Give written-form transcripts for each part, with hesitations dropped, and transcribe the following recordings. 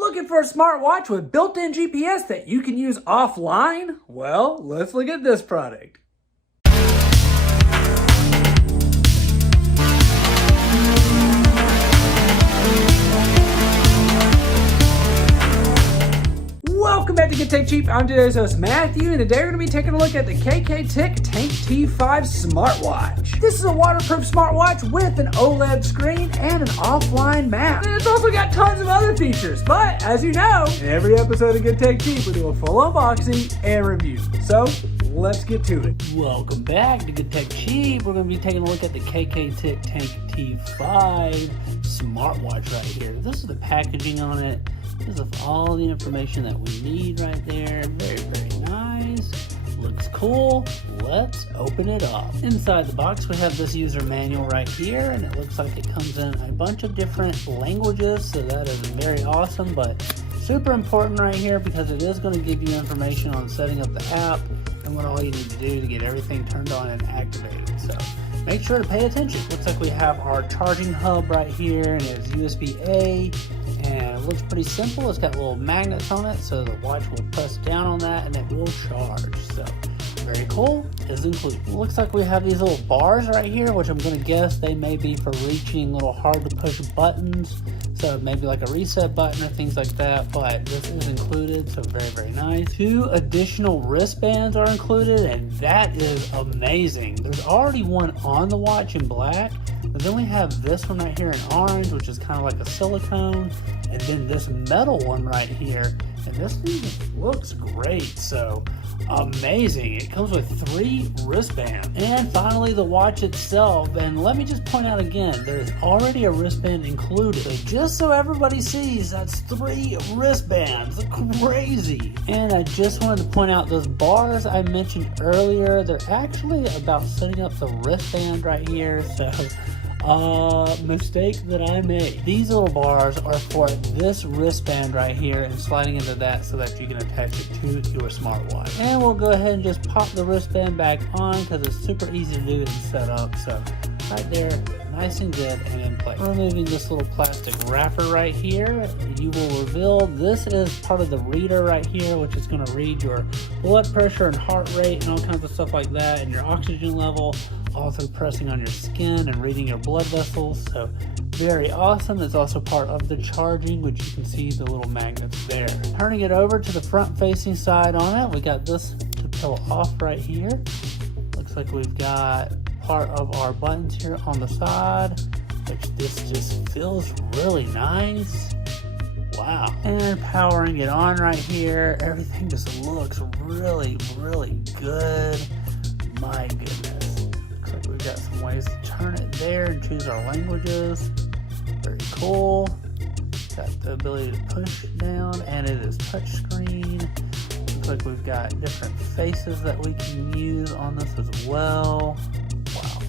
Looking for a smartwatch with built-in GPS that you can use offline? Well, let's look at this product. Welcome back to KKTICK Cheap. I'm today's host Matthew, and today we're going to be taking a look at the KKTICK Tank T5 smartwatch. This is a waterproof smartwatch with an OLED screen and an offline map. And it's also got tons of other features, but as you know, in every episode of KKTICK Cheap, we do a full unboxing and review. So let's get to it. Welcome back to KKTICK Cheap. We're going to be taking a look at the KKTICK Tank T5 smartwatch right here. This is the packaging on it. This is all the information that we need right there. Very, very nice. Looks cool. Let's open it up. Inside the box, we have this user manual right here, and it looks like it comes in a bunch of different languages, so that is very awesome, but super important right here because it is going to give you information on setting up the app and what all you need to do to get everything turned on and activated. So make sure to pay attention. Looks like we have our charging hub right here, and it's USB-A, and it looks pretty simple. It's got little magnets on it, so the watch will press down on that and it will charge. So very cool, is included. It looks like we have these little bars right here, which I'm going to guess they may be for reaching little hard to push buttons. So maybe like a reset button or things like that, but this is included, so very, very nice. 2 additional wristbands are included, and that is amazing. There's already one on the watch in black, but then we have this one right here in orange, which is kind of like a silicone, and then this metal one right here, and this thing just looks great. So amazing. It comes with 3 wristbands. And finally, the watch itself. And let me just point out again, there's already a wristband included. So just so everybody sees, that's 3 wristbands. Crazy. And I just wanted to point out those bars I mentioned earlier, they're actually about setting up the wristband right here. So mistake that I made. These little bars are for this wristband right here and sliding into that so that you can attach it to your smartwatch. And we'll go ahead and just pop the wristband back on because it's super easy to do and set up. So right there, nice and good and in place. Removing this little plastic wrapper right here, you will reveal this is part of the reader right here, which is going to read your blood pressure and heart rate and all kinds of stuff like that, and your oxygen level, all through pressing on your skin and reading your blood vessels. So very awesome. It's also part of the charging, which you can see the little magnets there. Turning it over to the front facing side on it, we got this to peel off right here. Looks like we've got part of our buttons here on the side, which this just feels really nice. Wow. And powering it on right here, everything just looks really, really good. My goodness. Looks like we've got some ways to turn it there and choose our languages. Very cool. Got the ability to push down, and it is touchscreen. Looks like we've got different faces that we can use on this as well. Wow.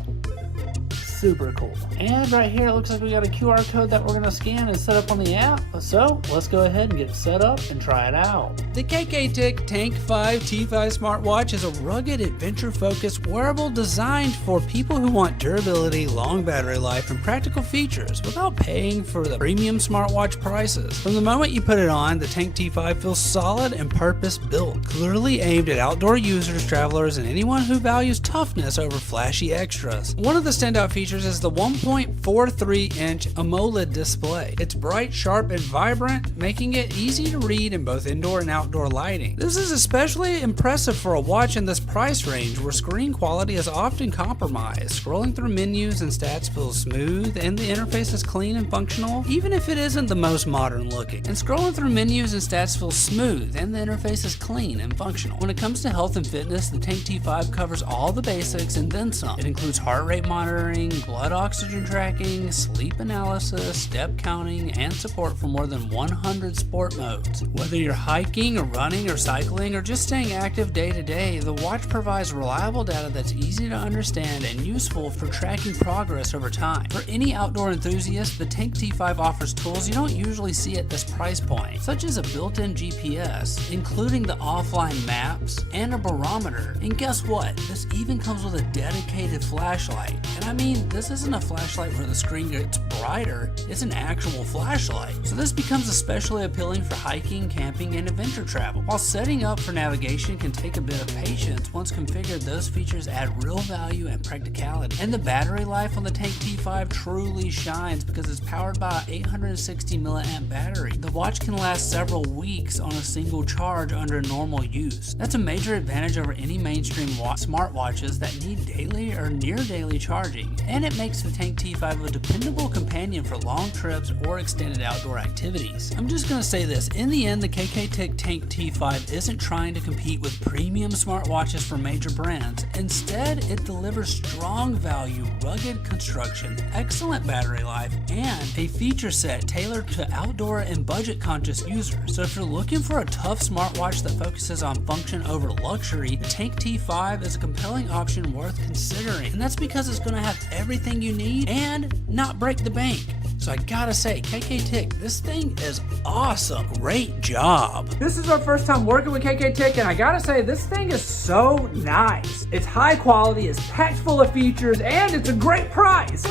Super cool. And right here, it looks like we got a QR code that we're going to scan and set up on the app. So let's go ahead and get it set up and try it out. The KKTICK Tank 5 T5 smartwatch is a rugged, adventure-focused wearable designed for people who want durability, long battery life, and practical features without paying for the premium smartwatch prices. From the moment you put it on, the Tank T5 feels solid and purpose-built, clearly aimed at outdoor users, travelers, and anyone who values toughness over flashy extras. One of the standout features is the 1.43-inch AMOLED display. It's bright, sharp, and vibrant, making it easy to read in both indoor and outdoor lighting. This is especially impressive for a watch in this price range where screen quality is often compromised. Scrolling through menus and stats feels smooth, and the interface is clean and functional, even if it isn't the most modern looking. And scrolling through menus and stats feels smooth, and the interface is clean and functional. When it comes to health and fitness, the Tank T5 covers all the basics and then some. It includes heart rate monitoring, blood oxygen tracking, sleep analysis, step counting, and support for more than 100 sport modes. Whether you're hiking or running or cycling or just staying active day to day, the watch provides reliable data that's easy to understand and useful for tracking progress over time. For any outdoor enthusiast, the Tank T5 offers tools you don't usually see at this price point, such as a built-in GPS, including the offline maps, and a barometer. And guess what? This even comes with a dedicated flashlight. And I mean, this isn't a flashlight where the screen gets brighter, it's an actual flashlight. So this becomes especially appealing for hiking, camping, and adventure travel. While setting up for navigation can take a bit of patience, once configured, those features add real value and practicality. And the battery life on the Tank T5 truly shines because it's powered by an 860 milliamp battery. The watch can last several weeks on a single charge under normal use. That's a major advantage over any mainstream smartwatches that need daily or near daily charging, and it makes the Tank T5 a dependable companion for long trips or extended outdoor activities. I'm just gonna say this, in the end, the KKTICK Tank T5 isn't trying to compete with premium smartwatches for major brands. Instead, it delivers strong value, rugged construction, excellent battery life, and a feature set tailored to outdoor and budget-conscious users. So if you're looking for a tough smartwatch that focuses on function over luxury, the Tank T5 is a compelling option worth considering. And that's because it's going to have everything you need and not break the bank. So I gotta say, KKTICK, this thing is awesome. Great job. This is our first time working with KKTICK, and I gotta say, this thing is so nice. It's high quality, it's packed full of features, and it's a great price.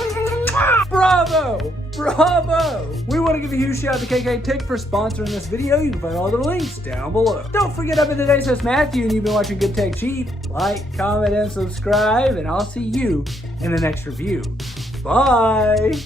Bravo! Bravo! We want to give a huge shout out to KKTICK for sponsoring this video. You can find all the links down below. Don't forget, I've been today's host Matthew, and you've been watching Good Tech Cheap. Like, comment, and subscribe, and I'll see you in the next review. Bye!